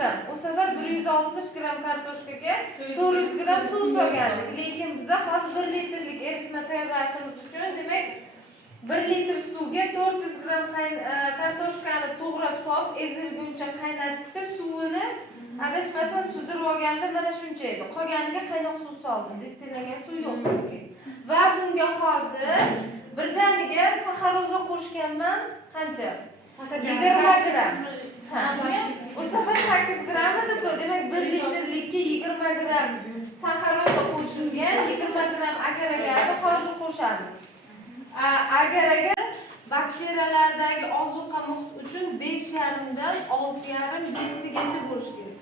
gram. O sefer 160 gram kartoshkaga 400 gram suv solgandik. Lekin biz hozir 1 litrlik eritma tayyorlashimiz uchun, demak 1 litr suvga 400 gram kartoshkani to'g'rab solib, ezilguncha qaynatdik-da, suvini adashmasam suzdirib olganda mana shuncha edi. Qolganiga qaynoq suv soldim. Destillangan suv yo'q chunki. Va bunga hozir birdaniga saxaroza qo'shganman. Qancha? 20 gram. O sefer 8 gram edi-ku. Demak 1 litrlikka 20 gram saxaroza qo'shilgan, 20 gram agar-agarni hozir qo'shamiz. Agar-agar bakteriyalardagi ozuqa muhit uchun 5,5 dan 6,5 7 gacha bo'lish kerak.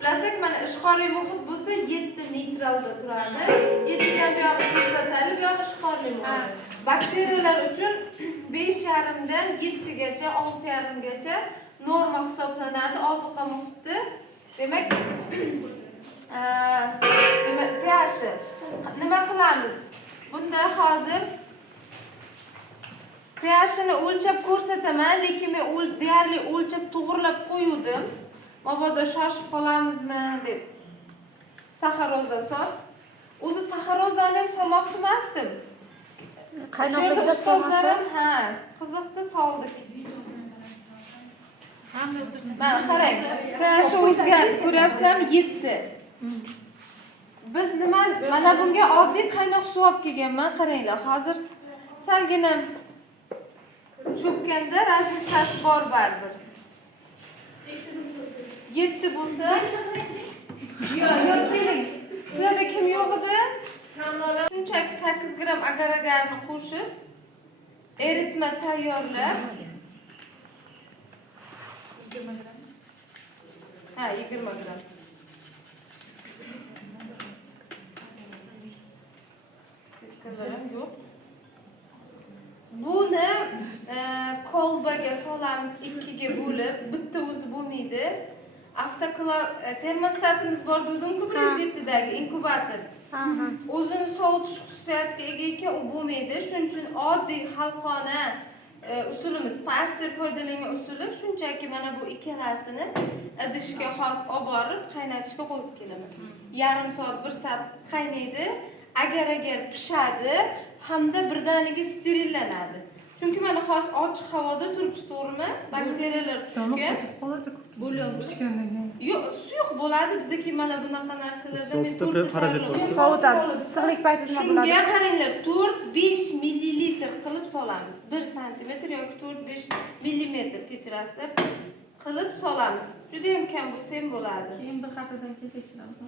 Bilasizlar, mana ishqorli muhit bo'lsa 7 neytralda turadi. 7 ga bu yoqda kislotali, bu yoqda ishqorli muhit. Bakteriyalar uchun 5,5 dan 7 gacha, 6,5 gacha norma hisoblanadi ozuqa muhiti. Demak, pH nima qilamiz? Bunda hozir pH'ni o'lchab ko'rsataman, lekin men deyarli o'lchab to'g'rilab qo'ydim. Mabodo shoshib qolamizmi deb. Saxaroza sol. O'zi saxarozani ham solmoqchi emasdim. Qaynoqda ustozlarim, qiziqdi, soldik. Mana qarang, pH o'zgardi, ko'ryapsizlarmi? 7. Biz nima, mana bunga oddiy qaynoq suv olib kelganman, qaranglar. Hozir salgina cho'kkanda razlikasi bor baribir. 7 bo'lsa, yo'q, keling. Sizlarda kim yo'q edi? Shunchaki 8 gram agar-agarni qo'shib, eritma tayyorlab. 20 gram. 20 gram. Yo'q. Buni kolbaga solamiz, 2 ga bo'lib, bitta o'zi bo'lmaydi. Avtoklav termostatimiz bor dedim-ku, 107 dagi inkubator. O'zini sovutish xususiyatiga ega ekan, u bo'lmaydi. Shuning uchun oddiy xalqona usulimiz, pastir foydalangan usuli shunchaki mana bu ikkalasini idishga xos olib borib qaynatishga qo'yib kelaman. Yarim soat, 1 soat qaynaydi. Agar pishadi hamda birdaniga sterillanadi. Chunki mana hozir ochiq havoda turibdi, to'g'rimi? Bakteriyalar tushgan. Bo'lib pishgandan keyin. Yo'q, suyuq bo'ladi. Bizga mana bunaqa narsalarda men sovutadi. Issiqlik paytida bo'ladi. Shunga qaranglar, 4-5 millilitr qilib solamiz. 1 santimetr yoki 4-5 millimetr, kechirasizlar, qilib solamiz. Juda ham kam bo'lsa ham bo'ladi. Keyin bir haftadan keyin tekshiramiz.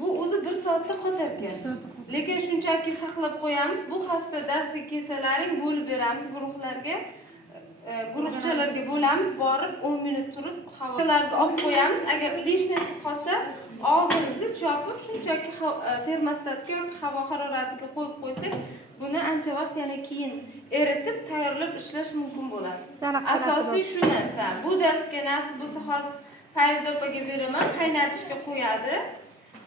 Bu o'zi 1 soatda qotarkan. Lekin shunchaki saqlab qo'yamiz. Bu hafta darsga kelsalaring bo'lib beramiz guruhlarga. Guruhchalarga bo'lamiz, borib 10 minut turib havolarga olib qo'yamiz. Agar lishnasi qolsa, og'zini chopib shunchaki termostatga yoki havo haroratiga qo'yib qo'ysak, buni ancha vaqt yana keyin eritib tayyorlab ishlash mumkin bo'ladi. Asosiy shu narsa. Bu darsga nasib bo'lsa, hozir Farida opaga beraman, qaynatishga qo'yadi.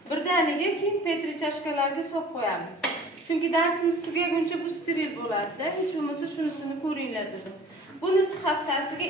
Birdaniga keyin petri chashkalarga solib qo'yamiz. Chunki darsimiz tugaguncha bu steril bo'ladi-da. Hech bo'lmasa shunisini ko'ringlar dedim. Bunisi haftasiga